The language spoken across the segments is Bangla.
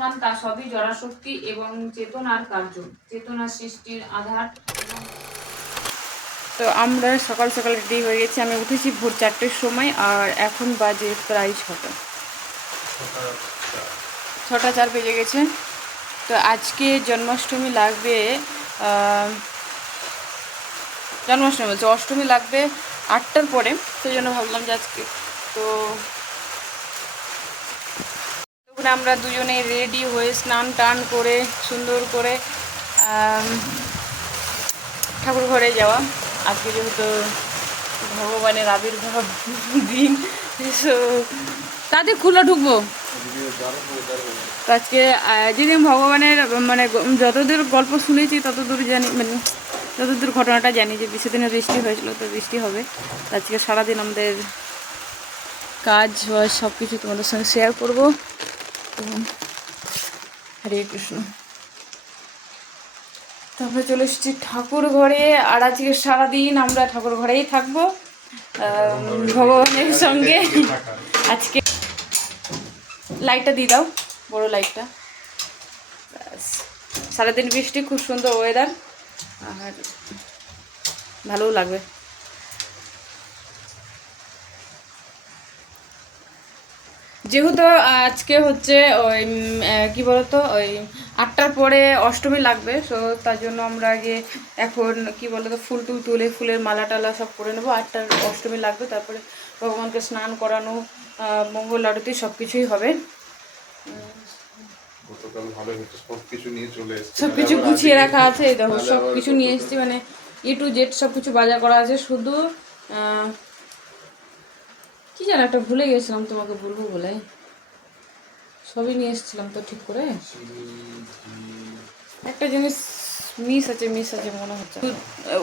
বর্তমান তা সবই জড়াশক্তি এবং চেতনার কার্য। চেতনা সৃষ্টির আধার তো আমরা সকাল সকাল রেডি হয়ে গেছি। আমি উঠেছি ভোর চারটের সময় আর এখন বাজে প্রায় ছটা। ছটা চার বেজে গেছে। তো আজকে জন্মাষ্টমী লাগবে জন্মাষ্টমী বলছে, অষ্টমী লাগবে আটটার পরে। সেই জন্য ভাবলাম যে আজকে তো তখন আমরা দুজনে রেডি হয়ে স্নান টান করে, সুন্দর করে ঠাকুর ঘরে যাওয়া। আজকে যেহেতু ভগবানের আবির্ভাব দিন তাদের খুলে ঢুকবো। আজকে যেদিন ভগবানের মানে যতদূর গল্প শুনেছি, ততদূর জানি মানে যতদূর ঘটনাটা জানি যে সেদিনে বৃষ্টি হয়েছিল, তো বৃষ্টি হবে। আজকে সারাদিন আমাদের কাজ সব কিছু তোমাদের সঙ্গে শেয়ার করব। তো হরে কৃষ্ণ। তারপরে চলে এসেছি ঠাকুর ঘরে আর আজকে সারাদিন আমরা ঠাকুর ঘরেই থাকব। ভগবানের সঙ্গে আজকে লাইটটা দিয়ে দাও বড় লাইটটা। সারাদিন বৃষ্টি খুব সুন্দর ওয়েদার আর ভালোও লাগবে। যেহেতু আজকে হচ্ছে ওই কি বলতো ওই আটটার পরে অষ্টমী লাগবে সো তার জন্য আমরা আগে এখন কি বলতো ফুল টুল তুলে ফুলের মালা টালা সব করে নেব। আটটার অষ্টমী লাগবে তারপরে ভগবানকে স্নান করানো মঙ্গল আরতি সব কিছুই হবে। সব কিছু গুছিয়ে রাখা আছে এই দেখো সব কিছু নিয়ে এসেছি মানে এ টু জেড সব কিছু বাজার করা আছে শুধু জানো একটা ভুলে গেছিলাম, তোমাকে বলব বলে। সবই নিয়ে এসেছিলাম তো ঠিক করে। একটা জিনিস মিস আছে মিস আছে মনে হচ্ছে।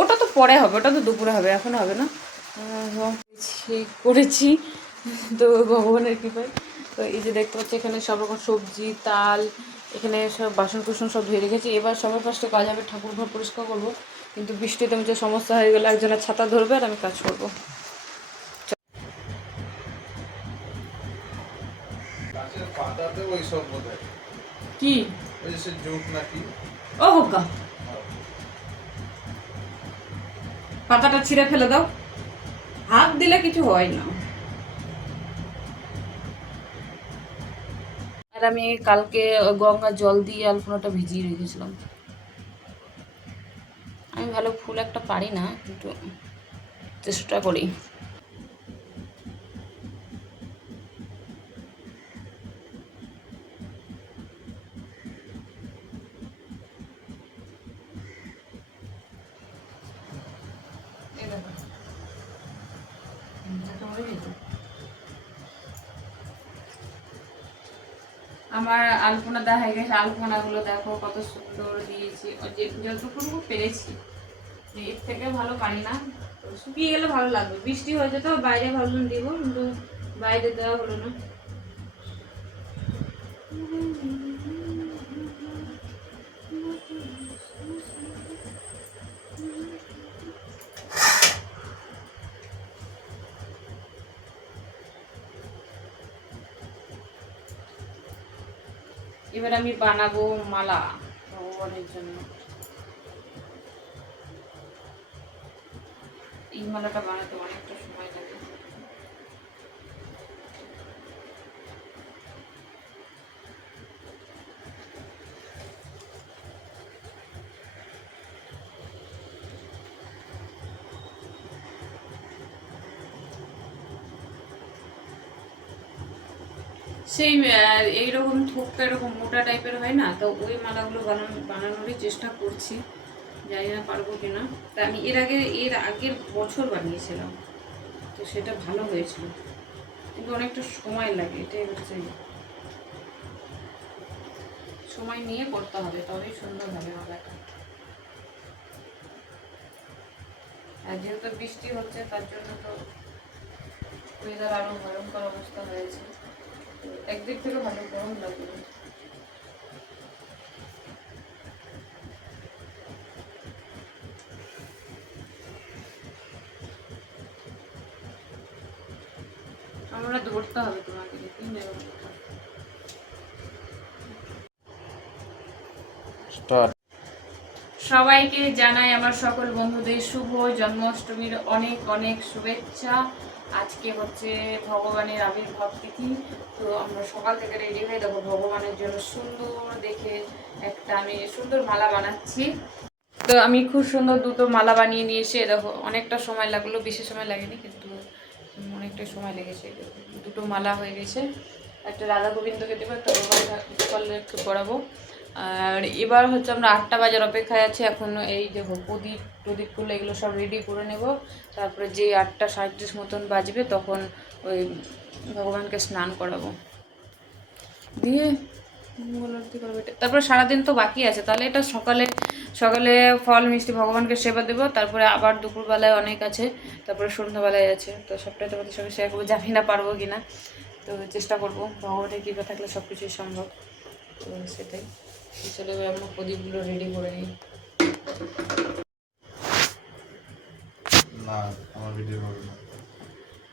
ওটা তো পরে হবে, ওটা তো দুপুরে হবে, এখন হবে না। করেছি তো ভগবানের কৃপায়। তো এই যে দেখতে পাচ্ছি, এখানে সব রকম সবজি, তাল, এখানে সব বাসন কুসন সব ধুয়ে রেখেছি। এবার সবার ফার্স্টে কাজ হবে ঠাকুর ঘর পরিষ্কার করব। কিন্তু বৃষ্টিতে আমি যে সমস্যা হয়ে গেলে, একজনের ছাতা ধরবে আর আমি কাজ করব। পাতাতে ওই সব বোধ কি? ওই সে জোক নাকি? ও হোকা। পাতাটা ছিঁড়ে ফেলে দাও। হাত দিলে কিছু হয় না। আর আমি কালকে গঙ্গা জল দিয়ে আলপনাটা ভিজিয়ে রেখেছিলাম। আমি ভালো ফুল একটা পারি না কিন্তু চেষ্টা করি আমার দেখা হয়ে গেছে, আলপনাগুলো দেখো কত সুন্দর দিয়েছি। যতটুকু পেরেছি। এর থেকে ভালো পারি না। শুকিয়ে গেলে ভালো লাগবে। বৃষ্টি হয়েছে তো, বাইরে ভালো দিব, কিন্তু বাইরে দেওয়া হলো না। আমি বানাবো মালা। ভগবানের জন্য। এই মালাটা বানাতে অনেকটা সময় লাগে সেই এইরকম থোকটা এরকম মোটা টাইপের হয় না? তো ওই মালাগুলো বানানো, বানানোরই চেষ্টা করছি। জানি না পারব কিনা। তা আমি এর আগে, এর আগের বছর বানিয়েছিলাম। তো সেটা ভালো হয়েছিল। কিন্তু অনেকটা সময় লাগে, এটাই হচ্ছে। সময় নিয়ে করতে হবে, তবেই সুন্দর হবে মালাটা। আর যেহেতু বৃষ্টি হচ্ছে, তার জন্য তো ওয়েদার আরও ভয়ঙ্কর অবস্থা হয়েছে। একদিক থেকে ভালো গরম লাগবে আমরা ধরতে হবে তোমাকে স্টার্ট। সবাইকে জানাই আমার সকল বন্ধুদের শুভ জন্মাষ্টমীর অনেক অনেক শুভেচ্ছা। আজকে হচ্ছে ভগবানের আবির্ভাব তিথি। তো আমরা সকাল থেকে রেডি হয়ে দেখো ভগবানের জন্য সুন্দর দেখে একটা আমি সুন্দর মালা বানাচ্ছি। তো আমি খুব সুন্দর দুটো মালা বানিয়ে নিয়ে এসে, দেখো, অনেকটা সময় লাগল, বেশি সময় লাগেনি, কিন্তু অনেকটা সময় লেগেছে। দুটো মালা হয়ে গেছে। একটা রাধা গোবিন্দকে দেবো, একটা গোপালকে পড়াবো আর এবার হচ্ছে আমরা আটটা বাজার অপেক্ষায় আছে। এখন এই দেখো প্রদীপ প্রদীপগুলো এগুলো সব রেডি করে নেব। তারপরে যে আটটা সাঁত্রিশ মতন বাজবে, তখন ওই ভগবানকে স্নান করাবো। দিয়ে। তারপরে সারাদিন তো বাকি আছে। তাহলে এটা সকালে সকালে ফল, মিষ্টি ভগবানকে সেবা দেবো। তারপরে আবার দুপুরবেলায় অনেক আছে। তারপরে সন্ধ্যাবেলায় আছে। তো সবটাই তোমাদের সঙ্গে শেয়ার করব। জানি না পারব কি না তো চেষ্টা করব। ভগবানের কৃপা থাকলে সব কিছুই সম্ভব। তো সেটাই। চলো এবার আমরা প্রদীপগুলো রেডি করে নিই। না আমার ভিডিও হবে না।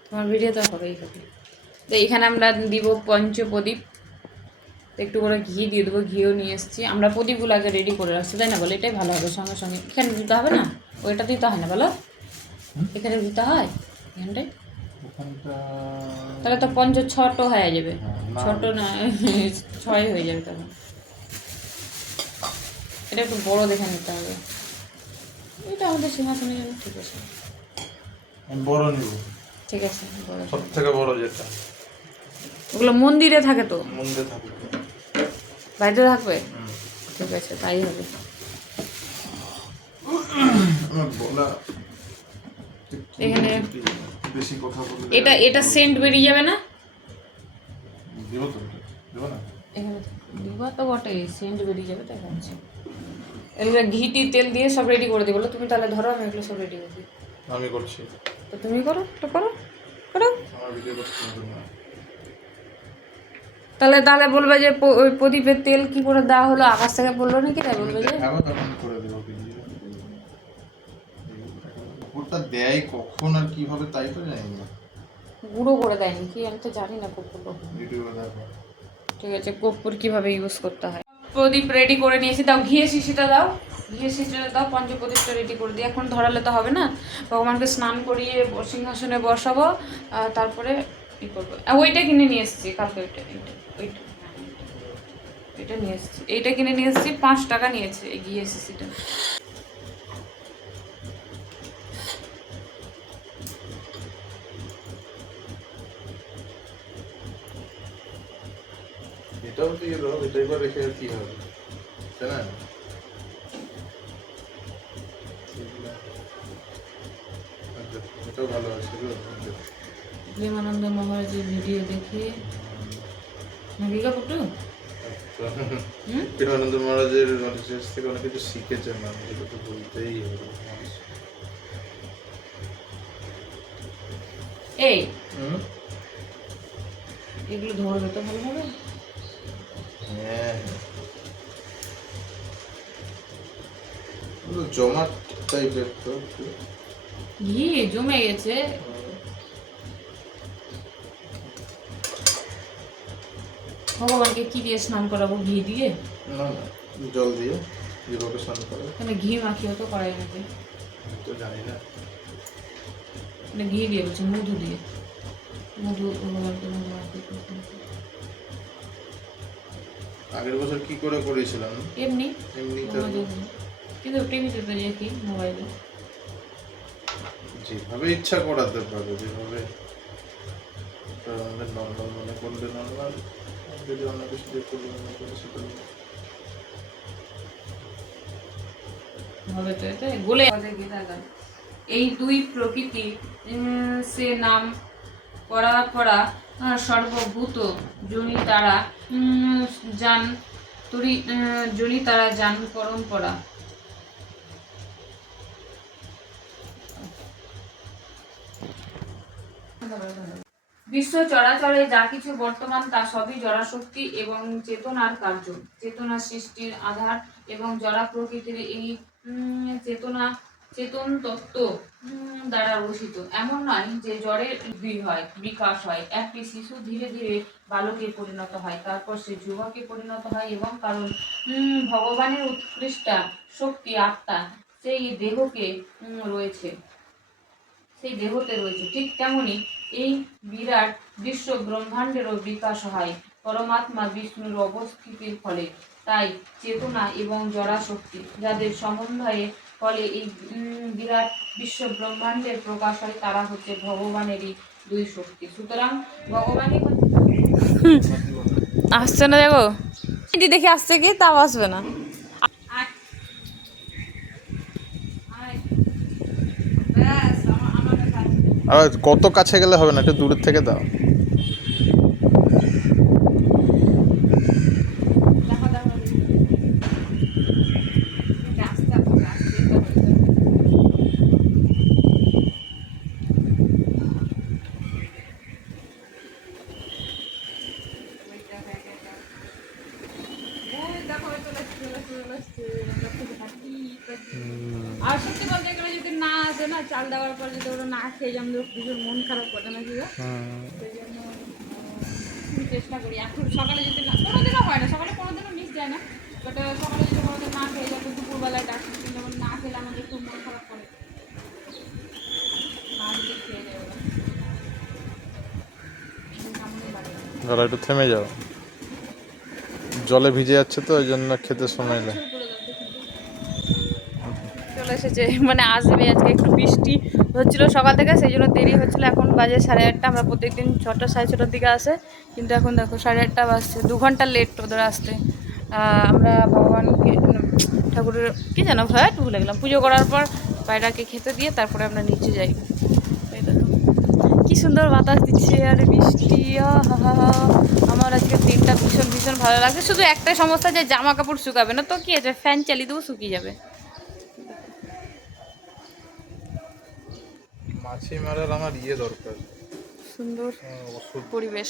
তোমার ভিডিও তো হবেই হবে? তো এখানে আমরা দিব পঞ্চ প্রদীপ একটু করে ঘি দিয়ে দেবো ঘিও নিয়ে এসেছি। আমরা প্রদীপগুলো আগে রেডি করে রাখছি তাই না বলো? এটাই ভালো হবে সঙ্গে সঙ্গে। এখানে দিতে হবে না? ওইটা দিতে হয় না বলো? এখানে দিতে হয়? এখানটায়? তাহলে তো পঞ্চ ছোট হয়ে যাবে। হ্যাঁ। ছোট না ছয় হয়ে যাবে তখন এটা একটু বড় দেখে নিতে হবে। এটা আমাদের সিংহাসনের জন্য ঠিক আছে। বড় নিব। ঠিক আছে বড়। সব থেকে বড় যেটা। ওগুলো মন্দিরে থাকে তো? মন্দিরে থাকবে বাড়িতে থাকবে? ঠিক আছে তাই হবে। বলা এখানে বেশি কথা বলে এটা এটা সেন্ট বেরিয়ে যাবে না? দিব তো দিব না? এখানে দিবা তো বটে সেন্ট বেরিয়ে যাবে তাই ভাবছি। এগুলো ঘিটি তেল দিয়ে সব রেডি করে দিই। বলো তুমি তাহলে ধরো আমি এগুলো সব রেডি করে দিই। আমি করছি। তো তুমি করো তো করো করো। আমার ভিডিও করতে না। তাহলে তাহলে বলবে যে ওই প্রদীপের তেল কি করে দেওয়া হলো? আকাশ থেকে বলল নাকি তাই বলবে যে? ভিডিও উপরটা দেয় কখন আর কীভাবে তাই তো জানি না। গুঁড়ো করে দেয়নি কি আমি তো জানি না দেখো। ঠিক আছে কর্পূর কীভাবে ইউজ করতে হয়। প্রদীপ রেডি করে নিয়েছি। দাও, ঘিয়ে শিশিটা দাও। ঘিয়ে শিশিটা দাও, পঞ্চপ্রদীপটা রেডি করে দিই। এখন ধরালে তো হবে না। ভগবানকে স্নান করিয়ে সিংহাসনে বসাবো তারপরে ই করব। ওইটা কিনে নিয়ে এসেছি, কালকে ওইটা, এইটা, ওইটা। এটা নিয়ে এসেছি। এইটা কিনে নিয়ে এসেছি, পাঁচ টাকা নিয়েছে এই ঘিয়ে শিশিটা। এটাও দিয়ে দাও এটা এবার রেখে কি হবে? তাই না? আচ্ছা, এটাও ভালো আছে গো। প্রেমানন্দ মহারাজের ভিডিও দেখে। নাকি কাপুরটু আচ্ছা। প্রেমানন্দ মহারাজের কাছ থেকে অনেক কিছু শিখেছেন মানুষ এটা তো বলতেই হবে এই? এগুলো ধরবে তো ভালোভাবে। জমাট টাইপের তো ঘি জমে গেছে। ভগবানকে কি দিয়ে স্নান করাবো? ঘি দিয়ে? না না জল দিয়ে যেভাবে স্নান করে। মানে ঘি মাখিয়েও তো করাই নাকি? তো জানি না। মানে ঘি দিয়ে বলছে মধু দিয়ে। মধু ভগবানকে মধু মাখিয়ে। আগের বছর কি করে করেছিলাম এমনি। এমনি কিন্তু টিভিতে তো দেখি মোবাইলে। যেভাবে ইচ্ছা করাতে পারো যেভাবে নর্মাল মনে করলে নর্মাল যদি অন্য কিছু দিয়ে করলে মনে করলে সেটা হবে তো এতে গোলে এই দুই প্রকৃতি সে নাম আহ, সর্বভূত জনি তারা জান তুরি জনি তারা জান পরম্পরা। বিশ্ব চরাচরে যা কিছু বর্তমান তা সবই জড়াশক্তি এবং চেতনার কার্য। চেতনা সৃষ্টির আধার এবং জড়া প্রকৃতির এই চেতনা চেতন তত্ত্ব দ্বারা রচিত। এমন নয় যে জ্বরের বৃদ্ধি হয়, বিকাশ হয়। একটি শিশু ধীরে ধীরে বালকে পরিণত হয়, তারপর সে যুবকে পরিণত হয় এবং কারণ ভগবানের উৎকৃষ্টা শক্তি, আত্মা, সেই দেহকে রয়েছে। সেই দেহতে রয়েছে। ঠিক তেমনি এই বিরাট বিশ্ব ব্রহ্মাণ্ডেরও বিকাশ হয়। পরমাত্মা বিষ্ণুর অবস্থিতির ফলে। তাই চেতনা এবং জড়া শক্তি যাদের সমন্বয়ে ফলে এই বিরাট বিশ্ব ব্রহ্মাণ্ডের প্রকাশ হয় তারা হচ্ছে ভগবানেরই দুই শক্তি। সুতরাং ভগবানই আসছে না দেখো? এটি দেখে আসছে কি? তাও আসবে না। আর কত কাছে গেলে হবে না? একটু দূরের থেকে দাও দেখো, দেখো, দেখো। এটা আস্তে আস্তে আস্তে এটা হয়ে যাবে। ওইটা হয়ে গেল। ওই দেখো, ওই চলে এসছে, চলে এসছে, চলে এসছে। আমরা খুব happy, happy। আর সত্যি বলতে গেলে যদি না আসে না চাল দেওয়ার পর যদি ওরা না খেয়ে মন খারাপ করে না? সেই জন্য চেষ্টা করি। এখন সকালে যদি না কোনোদিনও হয় না সকালে কোনোদিনও মিস যায় না। বাট সকালে যদি কোনোদিন না খেয়ে তো দুপুরবেলায় যখন না খেলে আমাদের খুব মন খারাপ করে। দাদা একটু থেমে যাও। জলে ভিজে যাচ্ছে তো ওই জন্য খেতে সময় লাগে চলে এসেছে মানে আসবে আজকে একটু বৃষ্টি হচ্ছিল সকাল থেকে, সেই জন্য দেরি হচ্ছিল। এখন বাজে সাড়ে আটটা, আমরা প্রত্যেকদিন ছটা, সাড়ে ছটার দিকে আসে। কিন্তু এখন দেখো, সাড়ে আটটা বাজছে, দু ঘণ্টা লেট ওদের আসতে। আমরা ভগবানকে ঠাকুরের, কী জানো ভয় ভুলে গেলাম। পুজো করার পর পায়রাকে খেতে দিয়ে তারপরে আমরা নিচে যাই। কি সুন্দর বাতাস দিচ্ছে আর বৃষ্টি! আমার আজকে দিনটা ভীষণ ভীষণ ভালো লাগছে। শুধু একটাই সমস্যা যে জামা কাপড় শুকাবে না, তো কি আছে? ফ্যান চালিয়ে দেবো, শুকিয়ে যাবে। মারার আমার ইয়ে দরকার। সুন্দর ওষুধ। পরিবেশ।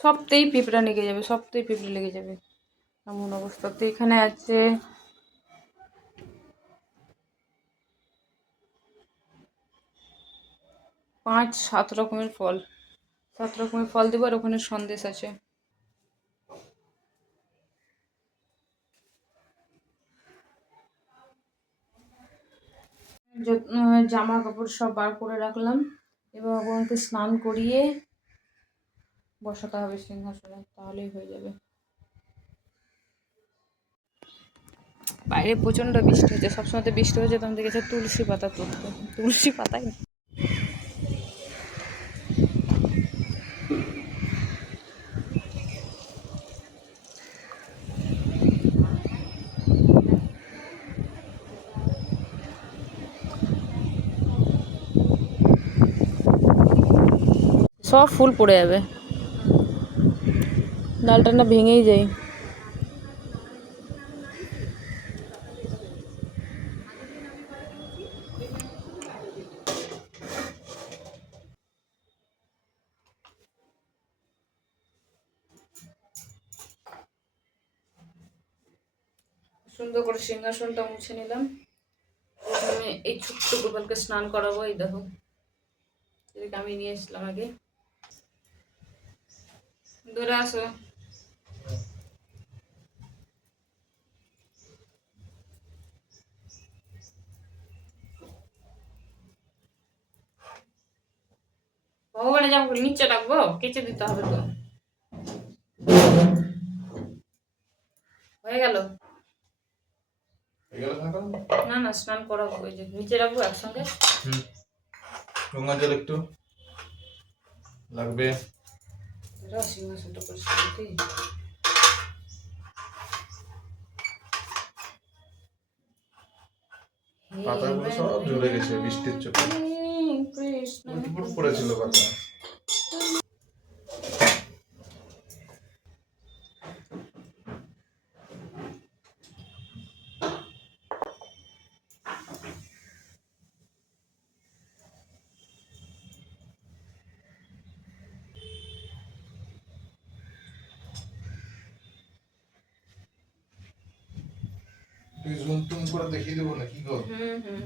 সবতেই পিঁপড়া লেগে যাবে সবতেই পিঁপড়ে লেগে যাবে। এমন অবস্থা। তো এখানে আছে পাঁচ, সাত রকমের ফল। সাত রকমের ফল দেবো আর ওখানে সন্দেশ আছে। জামা কাপড় সব বার করে রাখলাম। এবার ভগবানকে স্নান করিয়ে বসাতে হবে সিংহাসনে, তাহলেই হয়ে যাবে। বাইরে প্রচণ্ড বৃষ্টি হচ্ছে, সবসময় তো বৃষ্টি হচ্ছে তখন দেখেছে তুলসী পাতা তুলতে তুলসী পাতাই না সব ফুল পড়ে যাবে। ডালটা না ভেঙেই যায়। সুন্দর করে সিংহাসনটা মুছে নিলাম। প্রথমে এই ছোট্ট গোপালকে স্নান করাবো, এই দেখো। এদিকে আমি নিয়ে এসলাম আগে। দূরে আসো ভগবানের জামা কাপড় নিচে রাখব কেচে দিতে হবে তো। হয়ে গেল। না না স্নান করাবো ওই যে নিচে রাখব একসঙ্গে। গঙ্গা জল একটু লাগবে। এটা সিংহাসনটা পরিষ্কার করতে পাতাগুলো সব ঝরে গেছে বৃষ্টির চোখে পুরো পড়েছিল পাতা তুই জুম টুম করে দেখিয়ে দেবো না কি হুম।